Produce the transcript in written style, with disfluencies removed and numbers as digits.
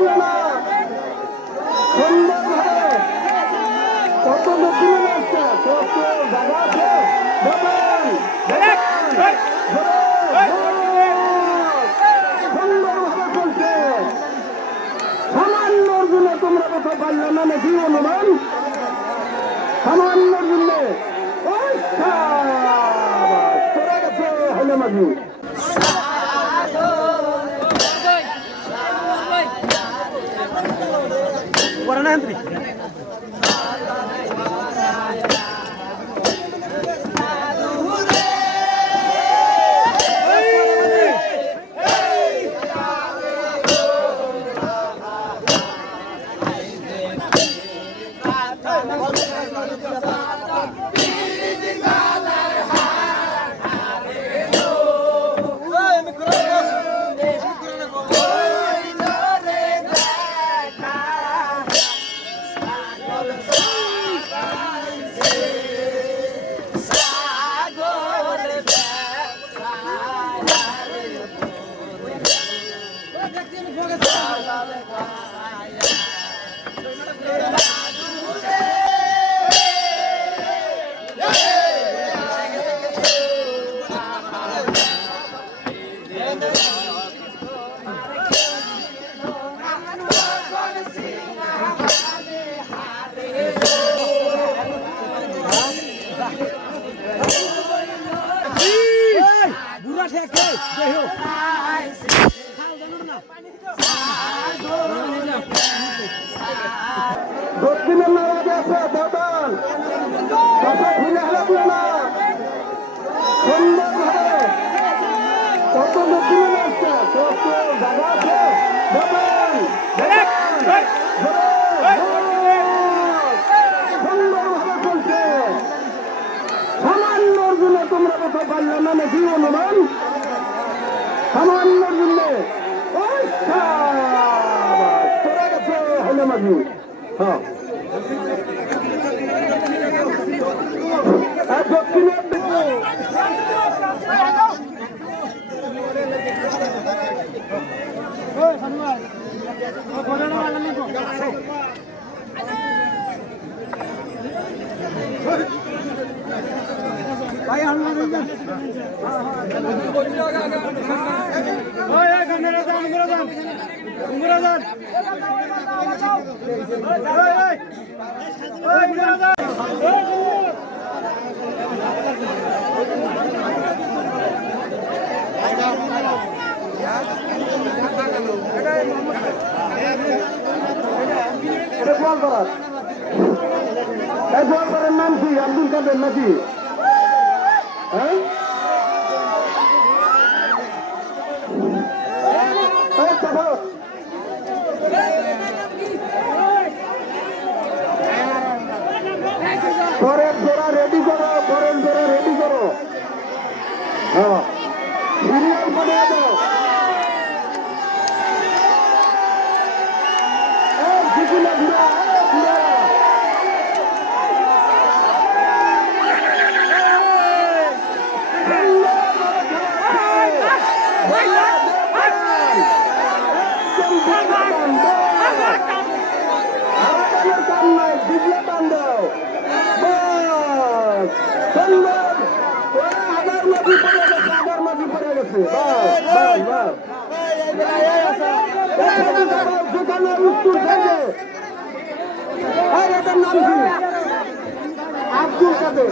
লাগলো না সুন্দরভাবে কত দক্ষিণে আসছে কত জায়গা আছে সুন্দরভাবে চলছে সামান্যর জন্য তোমরা কোথাও পারলে না নাকি অনুমান সামান্যর জন্য চলে গেছে হইলে মাঝি দক্ষিণের নামাজ আছে দেওয়ান ফিরে লাগলো না সুন্দরভাবে কত দক্ষিণে আসছে কত জায়গা আছে সুন্দরভাবে চলছে সামান্যর জন্য তোমরা কোথাও পারলে না নাকি অনুমান সামান্যর জন্য চলে গেছে হইলে মাঝি হ্যাঁ দক্ষিণের গোয়ালপাড়ার নাম কি আব্দুল কাদের নাকি হ্যাঁ পরের জোড়া রেডি করো পরের জোড়া রেডি করো হ্যাঁ সিরিয়াল বানিয়ে দাও ঘুরা ঘুরা আব্দুল কাদের